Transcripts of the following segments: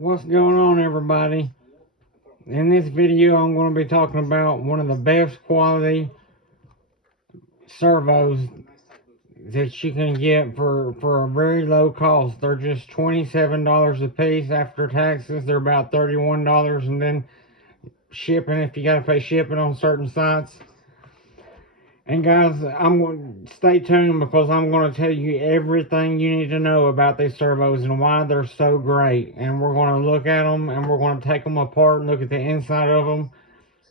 What's going on, everybody? In this video I'm going to be talking about one of the best quality servos that you can get for a very low cost. They're just $27 a piece. After taxes they're about $31, and then shipping, if you got to pay shipping on certain sites. And guys, I'm going to stay tuned because I'm going to tell you everything you need to know about these servos and why they're so great. And we're going to look at them and we're going to take them apart and look at the inside of them.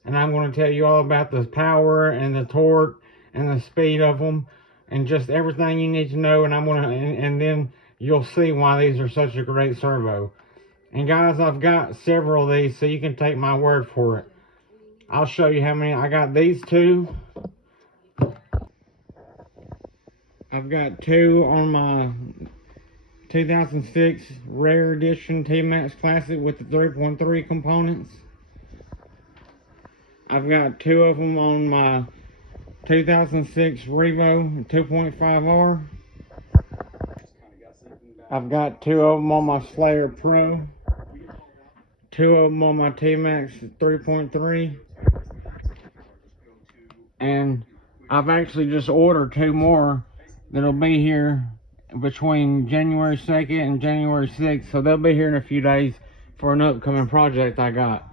And I'm going to tell you all about the power and the torque and the speed of them and just everything you need to know. And and then you'll see why these are such a great servo. And guys, I've got several of these, so you can take my word for it. I'll show you how many. I got these two. I've got two on my 2006 Rare Edition T-Max Classic with the 3.3 components. I've got two of them on my 2006 Revo 2.5R. I've got two of them on my Slayer Pro. Two of them on my T-Max 3.3. And I've actually just ordered two more that'll be here between January 2nd and January 6th, so they'll be here in a few days for an upcoming project I got.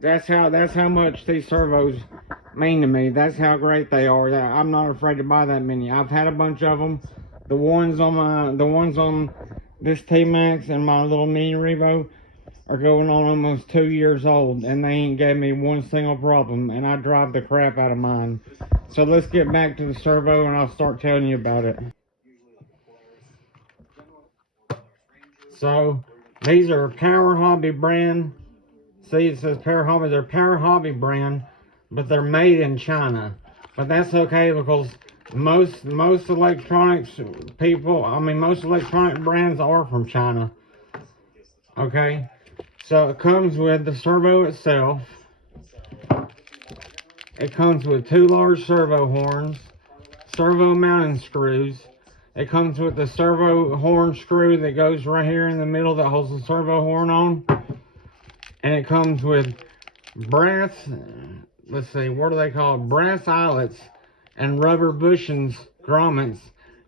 That's how much these servos mean to me. That's how great they are. I'm not afraid to buy that many. I've had a bunch of them. The ones on this T-Max and my little mini Revo are going on almost 2 years old, and they ain't gave me one single problem, and I drive the crap out of mine. So let's get back to the servo and I'll start telling you about it. So these are Power Hobby brand. See, it says Power Hobby. They're Power Hobby brand, but they're made in China. But that's okay, because most electronics people, most electronic brands are from China. Okay, so it comes with the servo itself. It comes with two large servo horns, servo mounting screws. It comes with the servo horn screw that goes right here in the middle that holds the servo horn on. And it comes with brass, let's see, what are they called? Brass eyelets and rubber bushings, grommets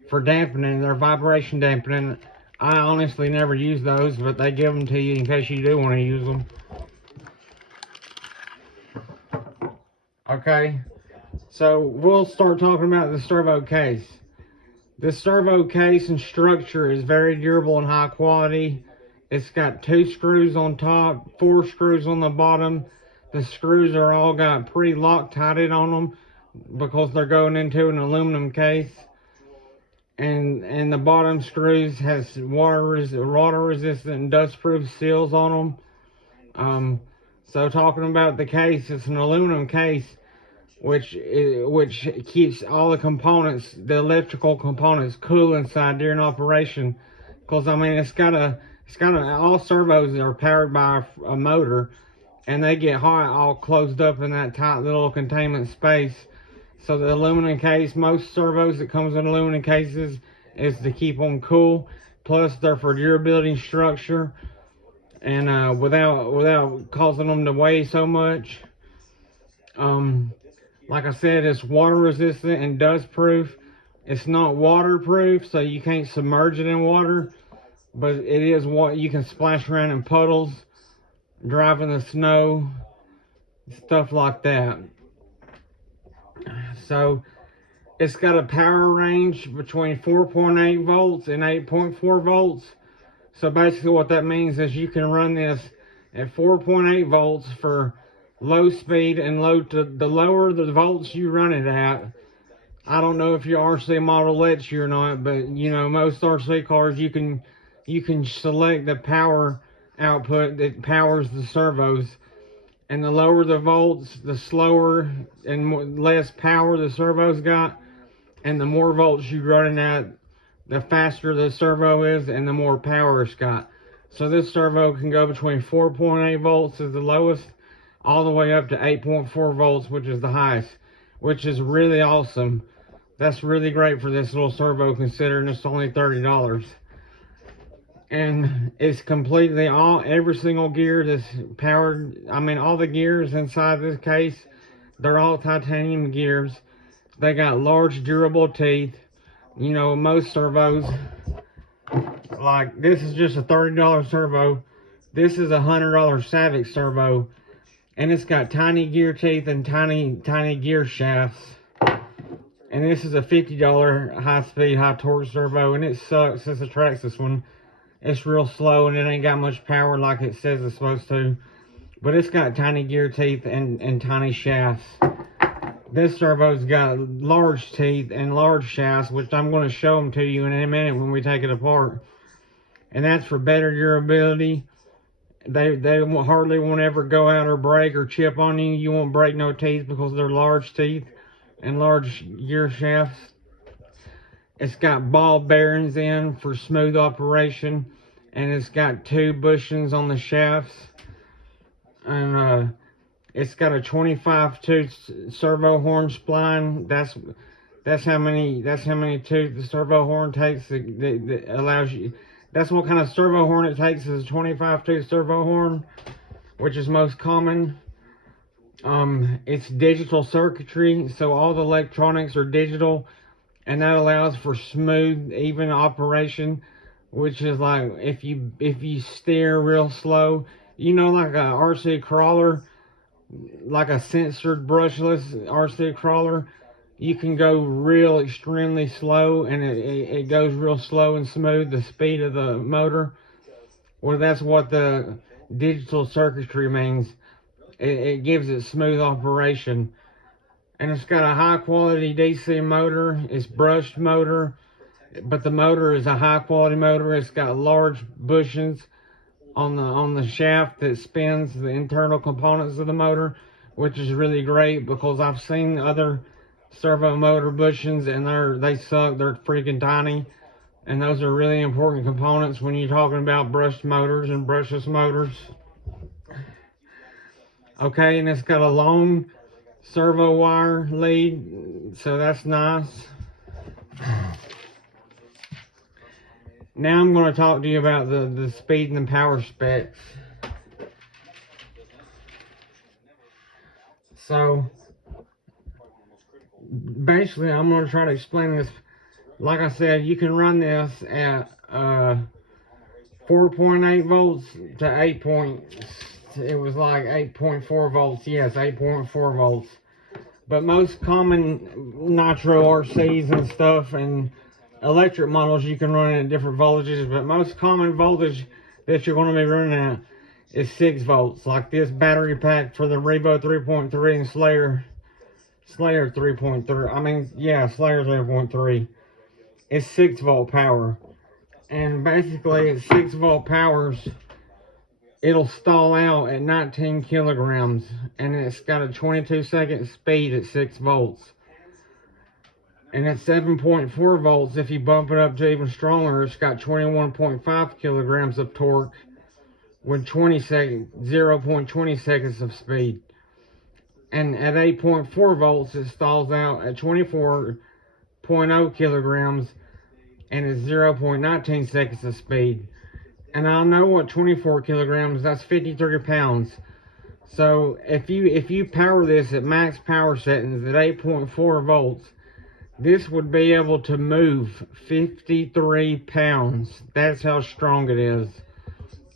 for dampening, their vibration dampening. I honestly never use those, but they give them to you in case you do want to use them. Okay, so we'll start talking about the servo case. This servo case and structure is very durable and high quality. It's got 2 screws on top, 4 screws on the bottom. The screws are all got pre-Loctited on them because they're going into an aluminum case. And the bottom screws has water resistant and dust proof seals on them. So talking about the case, it's an aluminum case, which keeps all the components, the electrical components, cool inside during operation. Because all servos are powered by a motor, and they get hot all closed up in that tight little containment space. So the aluminum case, most servos that comes in aluminum cases, is to keep them cool. Plus they're for durability and structure, and without causing them to weigh so much. Like I said, it's water resistant and dust proof. It's not waterproof, so you can't submerge it in water, but it is what you can splash around in puddles, drive in the snow, stuff like that. So it's got a power range between 4.8 volts and 8.4 volts. So basically what that means is you can run this at 4.8 volts for low speed, and the lower the volts you run it at. I don't know if your RC model lets you or not, but you know, most RC cars you can select the power output that powers the servos, and the lower the volts, the slower and less power the servos got, and the more volts you run it at, the faster the servo is and the more power it's got. So this servo can go between 4.8 volts as the lowest, all the way up to 8.4 volts, which is the highest, which is really awesome. That's really great for this little servo, considering it's only $30. and it's completely every single gear that's powered. I mean, all the gears inside this case, they're all titanium gears. They got large durable teeth. You know, most servos, like this is just a $30 servo. This is a $100 Savage servo, and it's got tiny gear teeth and tiny gear shafts. And this is a $50 high-speed, high-torque servo, and it sucks. It's a Traxxas one. It's real slow, and it ain't got much power like it says it's supposed to. But it's got tiny gear teeth and tiny shafts. This servo's got large teeth and large shafts, which I'm going to show them to you in a minute when we take it apart. And that's for better durability. They hardly won't ever go out or break or chip on you. You won't break no teeth because they're large teeth and large gear shafts. It's got ball bearings in for smooth operation, and it's got 2 bushings on the shafts, and it's got a 25-tooth servo horn spline. That's how many tooth the servo horn takes. That allows you. That's what kind of servo horn it takes, is a 25-tooth servo horn, which is most common. It's digital circuitry, so all the electronics are digital, and that allows for smooth, even operation, which is like if you steer real slow, you know, like a RC crawler, like a censored brushless RC crawler, you can go real extremely slow, and it goes real slow and smooth, the speed of the motor. Well, that's what the digital circuitry means. It gives it smooth operation. And it's got a high quality DC motor. It's brushed motor, but the motor is a high quality motor. It's got large bushings on the shaft that spins the internal components of the motor, which is really great because I've seen other servo motor bushings and they suck. They're freaking tiny, and those are really important components when you're talking about brushed motors and brushless motors. Okay, and it's got a long servo wire lead, so that's nice. Now I'm going to talk to you about the speed and the power specs. So basically, I'm going to try to explain this. Like I said, you can run this at 4.8 volts to 8 it was like 8.4 volts. Yes, 8.4 volts. But most common nitro RCs and stuff and electric models, you can run it at different voltages, but most common voltage that you're going to be running at is 6 volts. Like this battery pack for the Revo 3.3 and Slayer 3.3. I mean, yeah, Slayer 3.3. It's 6 volt power. And basically, at 6 volt powers, it'll stall out at 19 kilograms, and it's got a 22-second speed at 6 volts. And at 7.4 volts, if you bump it up to even stronger, it's got 21.5 kilograms of torque with 0.20 seconds of speed. And at 8.4 volts, it stalls out at 24.0 kilograms and it's 0.19 seconds of speed. And I know what 24 kilograms, that's 53 pounds. So if you power this at max power settings at 8.4 volts, this would be able to move 53 pounds. That's how strong it is.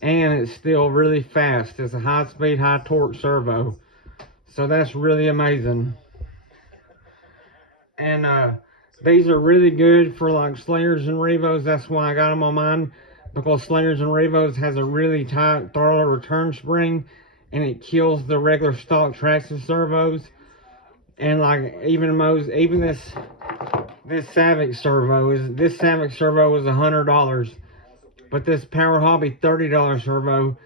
And it's still really fast. It's a high-speed, high-torque servo. So that's really amazing. And these are really good for like Slayers and Revos. That's why I got them on mine. Because Slayers and Revos has a really tight throttle return spring. And it kills the regular stock Traxxas servos. And like even this Savage servo is $100. But this Power Hobby $30 servo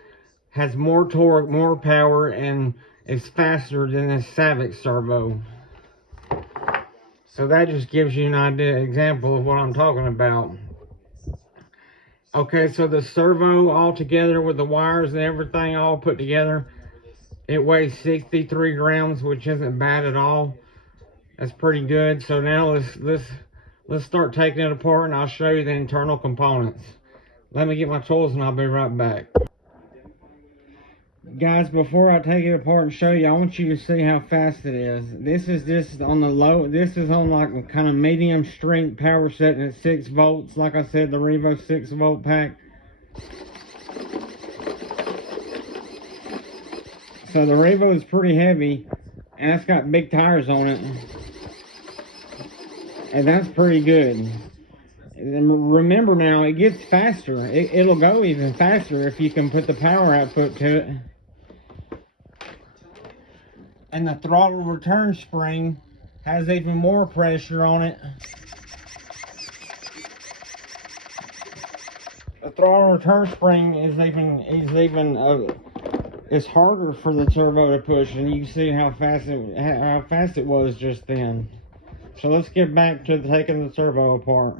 has more torque, more power, and it's faster than this Savage servo. So that just gives you an example of what I'm talking about. Okay, so the servo all together with the wires and everything all put together, it weighs 63 grams, which isn't bad at all. That's pretty good. So now let's start taking it apart, and I'll show you the internal components. Let me get my tools and I'll be right back. Guys, before I take it apart and show you, I want you to see how fast it is. This is just on the low, this is on like a kind of medium strength power setting at 6 volts. Like I said, the Revo 6 volt pack. So the Revo is pretty heavy and it's got big tires on it. And that's pretty good. And remember now, it gets faster. It'll go even faster if you can put the power output to it. And the throttle return spring has even more pressure on it. The throttle return spring is it's harder for the turbo to push, and you can see how fast it was just then. So let's get back to taking the turbo apart.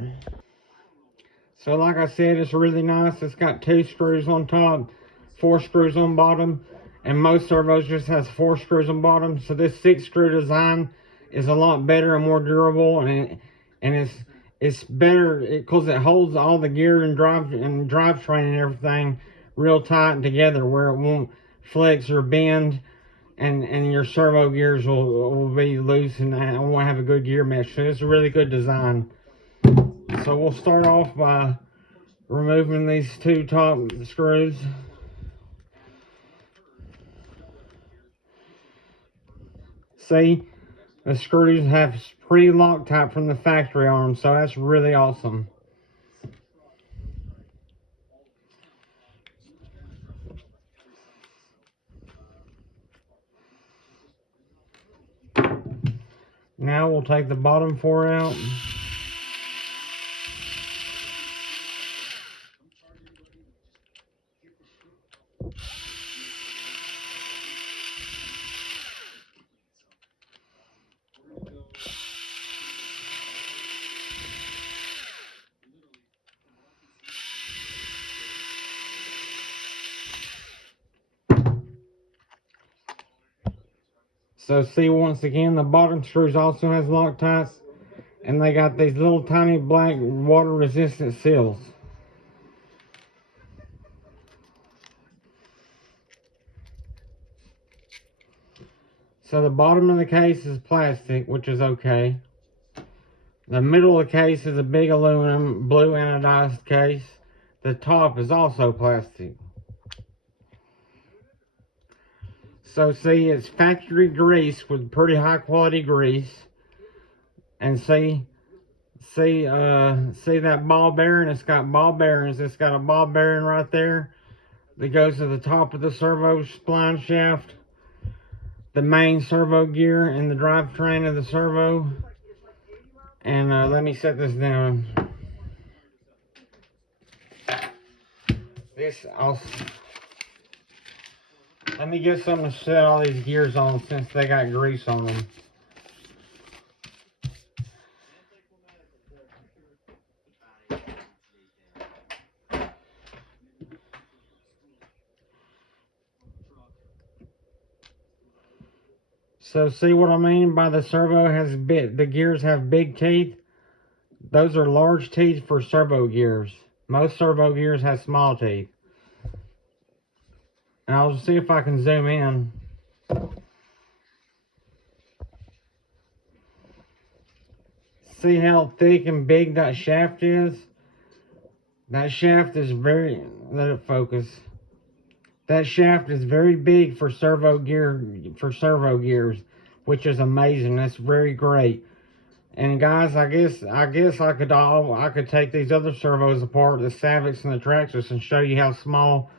So like I said, it's really nice. It's got 2 screws on top, 4 screws on bottom. And most servos just has 4 screws on bottom. So this 6 screw design is a lot better and more durable, and it's better because it holds all the gear and drivetrain and everything real tight together, where it won't flex or bend, and your servo gears will be loose and won't have a good gear mesh. So it's a really good design. So we'll start off by removing these 2 top screws. See, the screws have pre-Loctite from the factory on them, so that's really awesome. Now we'll take the bottom 4 out. So see, once again, the bottom screws also has Loctites, and they got these little tiny black water resistant seals. So the bottom of the case is plastic, which is okay. The middle of the case is a big aluminum blue anodized case. The top is also plastic. So see, it's factory grease with pretty high quality grease. And see that ball bearing? It's got ball bearings. It's got a ball bearing right there that goes to the top of the servo spline shaft, the main servo gear, and the drivetrain of the servo. And let me set this down. Let me get something to set all these gears on since they got grease on them. So see what I mean by the servo has the gears have big teeth? Those are large teeth for servo gears. Most servo gears have small teeth. And I'll see if I can zoom in. See how thick and big that shaft is? That shaft is let it focus. That shaft is very big for servo gears, which is amazing. That's very great. And guys, I guess I could take these other servos apart, the Savox and the Traxxas, and show you how small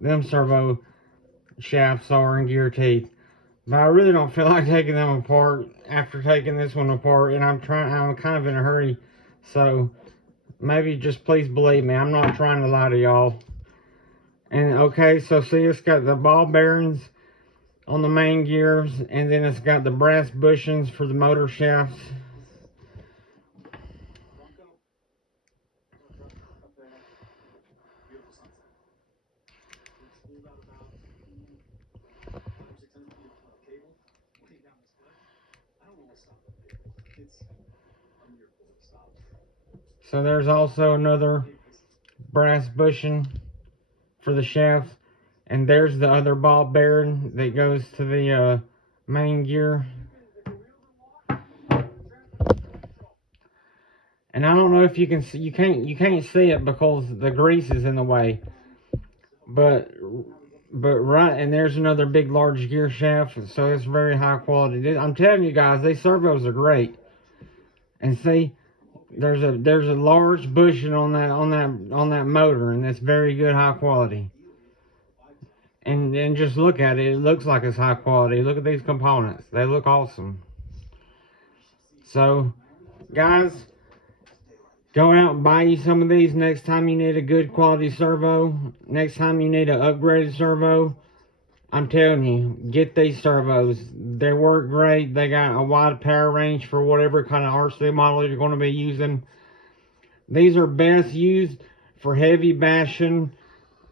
them servo shafts are and gear teeth. But I really don't feel like taking them apart after taking this one apart, and I'm kind of in a hurry. So maybe just please believe me, I'm not trying to lie to y'all. And okay, so see, it's got the ball bearings on the main gears, and then it's got the brass bushings for the motor shafts. So there's also another brass bushing for the shaft. And there's the other ball bearing that goes to the main gear. And I don't know if you can see, you can't see it because the grease is in the way. But right, and there's another big large gear shaft, so it's very high quality. I'm telling you guys, these servos are great. And see, there's a large bushing on that motor, and it's very good, high quality. And just look at it, it looks like it's high quality. Look at these components, they look awesome. So guys, go out and buy you some of these next time you need a good quality servo. Next time you need an upgraded servo, I'm telling you, get these servos. They work great. They got a wide power range for whatever kind of RC model you're going to be using. These are best used for heavy bashing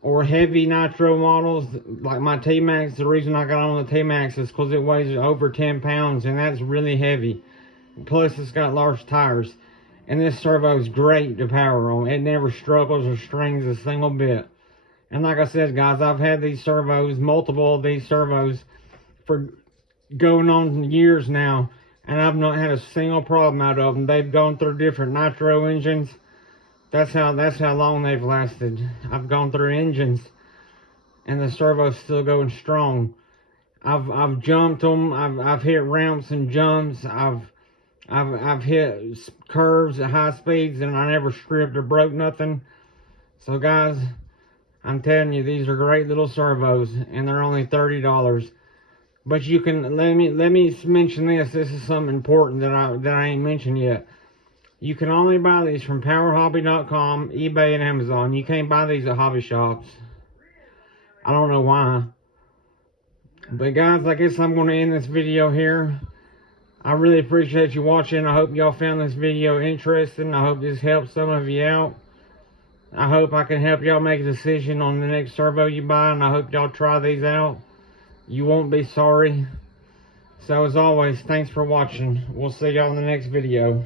or heavy nitro models like my T-Max. The reason I got on the T-Max is because it weighs over 10 pounds, and that's really heavy. Plus, it's got large tires. And this servo is great to power on. It never struggles or strings a single bit. And like I said, guys, I've had these servos, multiple of these servos, for going on years now, and I've not had a single problem out of them. They've gone through different nitro engines. That's how long they've lasted. I've gone through engines, and the servo's still going strong. I've jumped them. I've hit ramps and jumps. I've hit curves at high speeds, and I never stripped or broke nothing. So guys, I'm telling you, these are great little servos, and they're only $30. But you can, let me mention this. This is something important that I ain't mentioned yet. You can only buy these from POWERHOBBY.com, eBay, and Amazon. You can't buy these at hobby shops. I don't know why. But guys, I guess I'm going to end this video here. I really appreciate you watching. I hope y'all found this video interesting. I hope this helps some of you out. I hope I can help y'all make a decision on the next servo you buy, and I hope y'all try these out. You won't be sorry. So as always, thanks for watching. We'll see y'all in the next video.